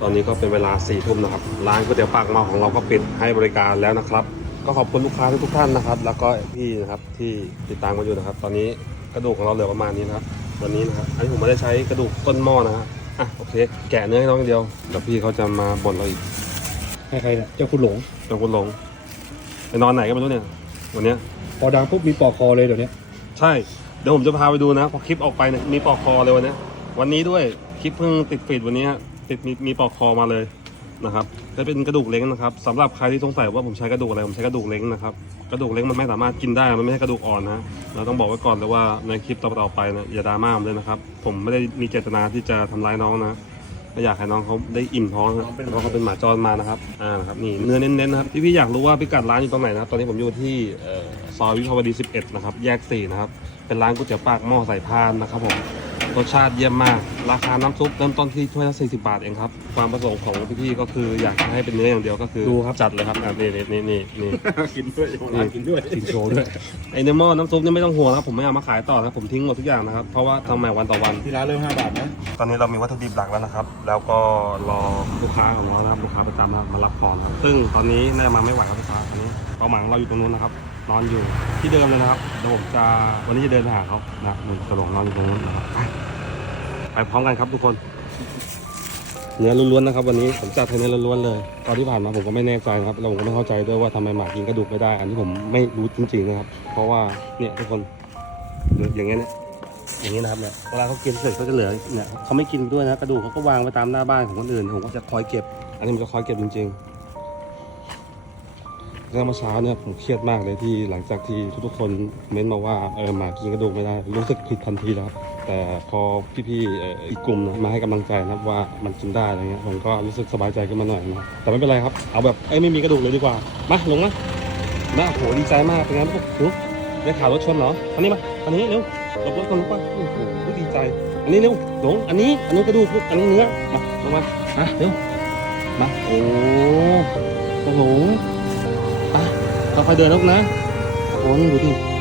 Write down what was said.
ตอนนี้ก็เป็นเวลา4ี่ทุ่มนะครับ ร้านก๋วยเตี๋ยวปากหม้อของเราก็ปิดให้บริการแล้วนะครับ ก็ขอบคุณลูกค้าทุกๆท่านนะครับ แล้วก็พี่นะครับที่ติดตามมาอยู่นะครับ ตอนนี้กระดูกของเราเหลือประมาณนี้นะครับวันนี้นะครับอันนี้ผมไม่ได้ใช้กระดูกต้นหม้อนะฮะอะโอเค แกะเนื้อให้น้องอย่างเดียวเดี๋ยวพี่เขาจะมาบ่นเราอีกใครๆเนี่ยเจ้าคุณหลงเดี๋ยวคุณหลงไปนอนไหนก็ไม่รู้เนี่ยวันเนี้ยพอดังปุ๊บมีปอกคอเลยเดี๋ยวนี้ใช่เดี๋ยวผมจะพาไปดูนะพอคลิปออกไปเนี่ยมีปอกคอเลยวันเนี้ยวันนี้ด้วยคลิปเพิ่งติดฟีดวันนี้ฮะ ติดมีมีปอกคอมาเลยนะครับจะเป็นกระดูกเล้งนะครับสำหรับใครที่สงสัยว่าผมใช้กระดูกอะไรผมใช้กระดูกเล้งนะครับกระดูกเล้งมันไม่สามารถกินได้มันไม่ใช่กระดูกอ่อนนะเราต้องบอกไว้ก่อนเลยว่าในคลิปต่อๆไปนะอย่าดราม่าผมเลยนะครับ ผมไม่ได้มีเจตนาที่จะทำร้ายน้องนะก็อยากให้น้องเขาได้อิ่มท้องนะเพราะเขาเป็นหมาจรมานะครับอ่านะครับนี่เนื้อเน้นๆนะครับที่พี่อยากรู้ว่าพิกัดร้านอยู่ตรงไหนนะครับตอนนี้ผมอยู่ที่เอ่อซอยวิภาวดี 11 นะครับ แยก 4 นะครับเป็นร้านก๋วยเตี๋ยวปากหม้อใส่พานนะครับผม รสชาติเยี่ยมมาก ราคาน้ำซุปเริ่มต้นที่ถ้วยละ40 บาทเองครับ ความประสงค์ของพี่ๆก็คืออยากจะให้เป็นเนื้ออย่างเดียวก็คือดูครับจัดเลยครับอะนี่นี่นี่นี่นี่ กินด้วยของร้านกินด้วยกินโชว์ด้วย ไอเนื้อหม้อน้ำซุปนี่ไม่ต้องห่วงนะครับผมไม่เอามาขายต่อนะครับผมทิ้งหมดทุกอย่างนะครับเพราะว่าทำใหม่วันต่อวัน ที่ร้านเริ่มห้าบาทนะตอนนี้เรามีวัตถุดิบหลักแล้วนะครับ แล้วก็รอลูกค้าของเรานะครับลูกค้าประจำนะครับมารับของนะครับซึ่งตอนนี้น่าจะมาไม่ไหวครับลูกค้าตอนนี้เป้าหมายของเราอยู่ตรงนู้นนะครับ นอนอยู่ที่เดิมเลยนะครับเดี๋ยวผมจะวันนี้จะเดินไปหาเขานะมึงกระหลงนอนอยู่ตรงนู้นนะครับไปไปพร้อมกันครับทุกคน เนื้อล้วนๆนะครับ วันนี้ผมจัดให้เนื้อล้วนๆเลยตอนที่ผ่านมาผมก็ไม่แน่ใจครับแล้วผมก็ไม่เข้าใจด้วยว่าทำไมหมากินกระดูกไม่ได้ อันนี้ผมไม่รู้จริงๆนะครับ เพราะว่าเนี่ยทุกคนอย่างเงี้ยเนี่ยอย่างนี้นะครับเนี่ยเวลาเขากินเสร็จเขาจะเหลือเนี่ยเขาไม่กินด้วยนะกระดูกเขาก็วางไว้ตามหน้าบ้านของคนอื่นผมก็จะคอยเก็บ อันนี้ผมจะคอยเก็บจริงๆ แล้วเมื่อเช้าเนี่ยผมเครียดมากเลยที่หลังจากที่ทุกๆคนเม้นมาว่าเออหมากินกระดูกไม่ได้รู้สึกผิดทันทีแล้วครับแต่พอพี่ๆอีกกลุ่มนะมาให้กำลังใจนะครับว่ามันกินได้อะไรเงี้ยผมก็รู้สึกสบายใจขึ้นมาหน่อยนะแต่ไม่เป็นไรครับ เอาแบบเอ้ไม่มีกระดูกเลยดีกว่ามาลงมามาโหดีใจมากเป็นไงพวกหนูได้ข่าวรถชนเหรออันนี้มาอันนี้เร็วหลบรถก่อนลูกป่ะโอ้โหดีใจ อันนี้เร็วหลงอันนี้อันนู้นกระดูกลูกอันนี้เนื้อมาลงมาอะเร็วมาโอ้โอ้ โหอะเดินลูกนะโอ้ยดูดิ